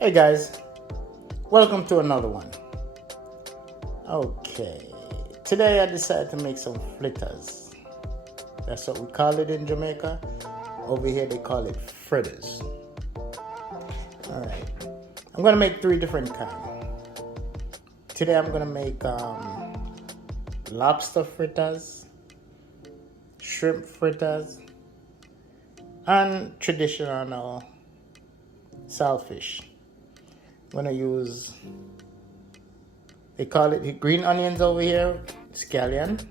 Hey guys, welcome to another one. Okay, today I decided to make some fritters. That's what we call it in Jamaica. Over here they call it fritters. Alright, I'm gonna make three different kinds. Today I'm gonna make lobster fritters, shrimp fritters, and traditional saltfish. I'm gonna use, they call it green onions over here, scallion,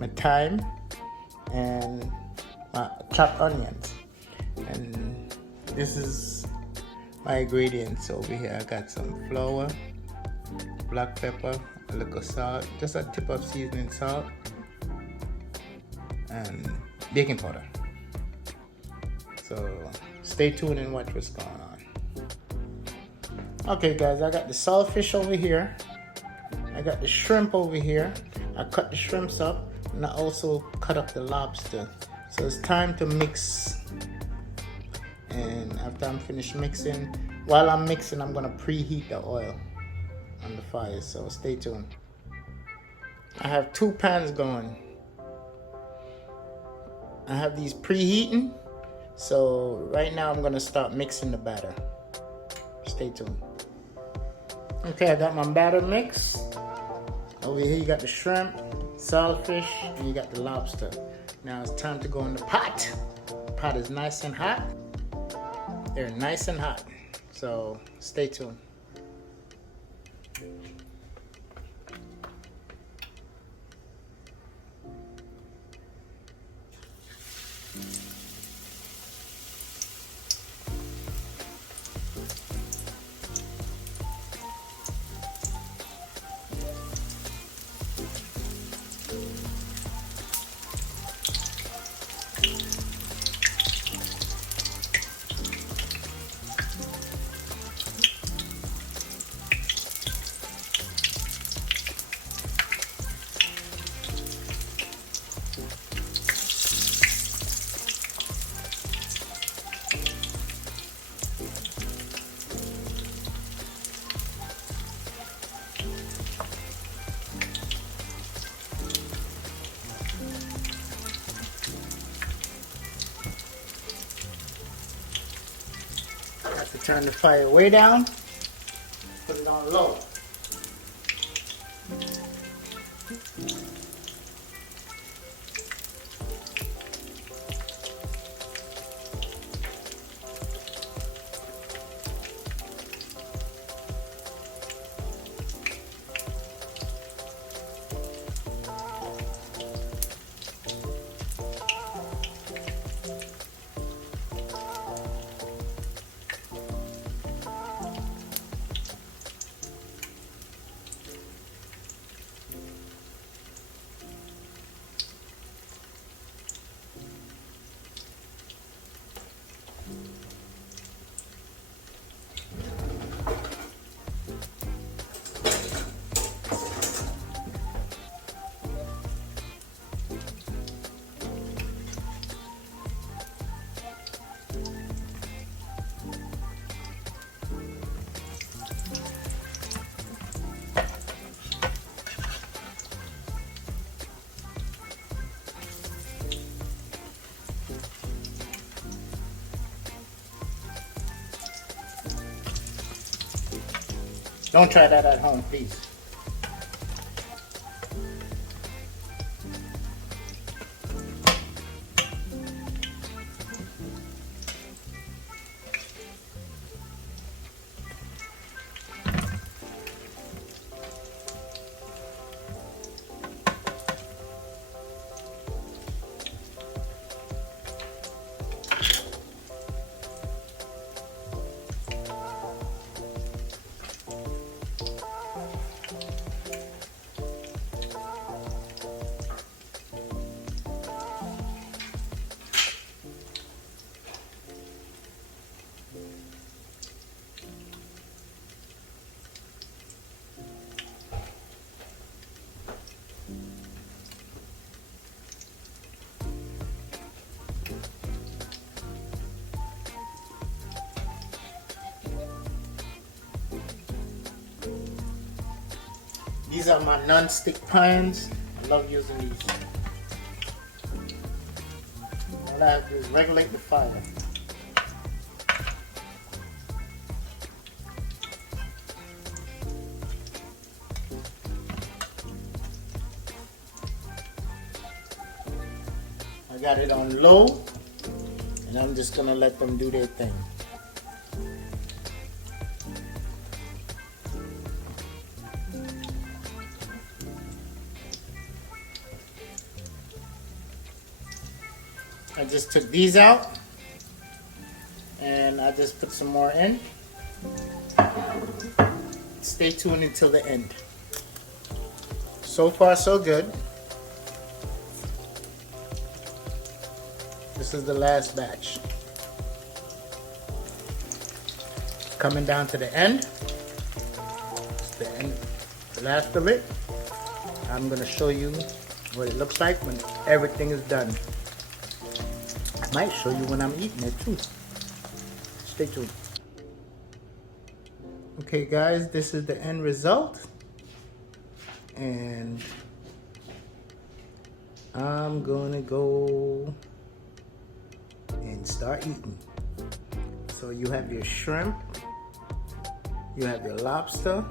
my thyme, and my chopped onions. And this is my ingredients over here. I got some flour, black pepper, a little salt, just a tip of seasoning salt, and baking powder. So stay tuned and watch what's going on. Okay guys, I got the saltfish over here. I got the shrimp over here. I cut the shrimps up and I also cut up the lobster. So it's time to mix. And after I'm finished mixing, while I'm mixing, I'm gonna preheat the oil on the fire. So stay tuned. I have two pans going. I have these preheating. So right now I'm gonna start mixing the batter. Stay tuned. Okay, I got my batter mix. Over here you got the shrimp, saltfish, and you got the lobster. Now it's time to go in the pot. The pot is nice and hot. They're nice and hot. So stay tuned. Have to turn the fire way down. Put it on low. Don't try that at home, please. These are my non-stick pans. I love using these. All I have to do is regulate the fire. I got it on low, and I'm just gonna let them do their thing. I just took these out, and I just put some more in. Stay tuned until the end. So far, so good. This is the last batch. Coming down to the end. It's the end, the last of it. I'm gonna show you what it looks like when everything is done. I might show you when I'm eating it too. Stay tuned. Okay guys, this is the end result. And I'm gonna go and start eating. So you have your shrimp, you have your lobster,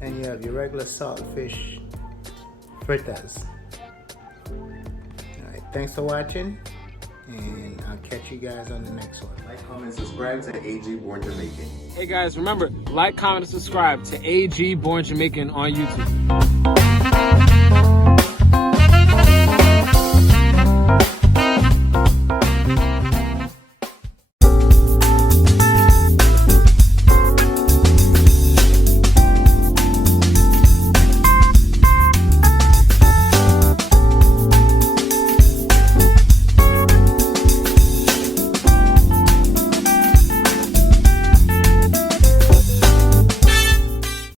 and you have your regular saltfish fritters. Alright, thanks for watching, and I'll catch you guys on the next one. Like, comment, subscribe to AG Born Jamaican. Hey guys, remember, like, comment, and subscribe to AG Born Jamaican on YouTube.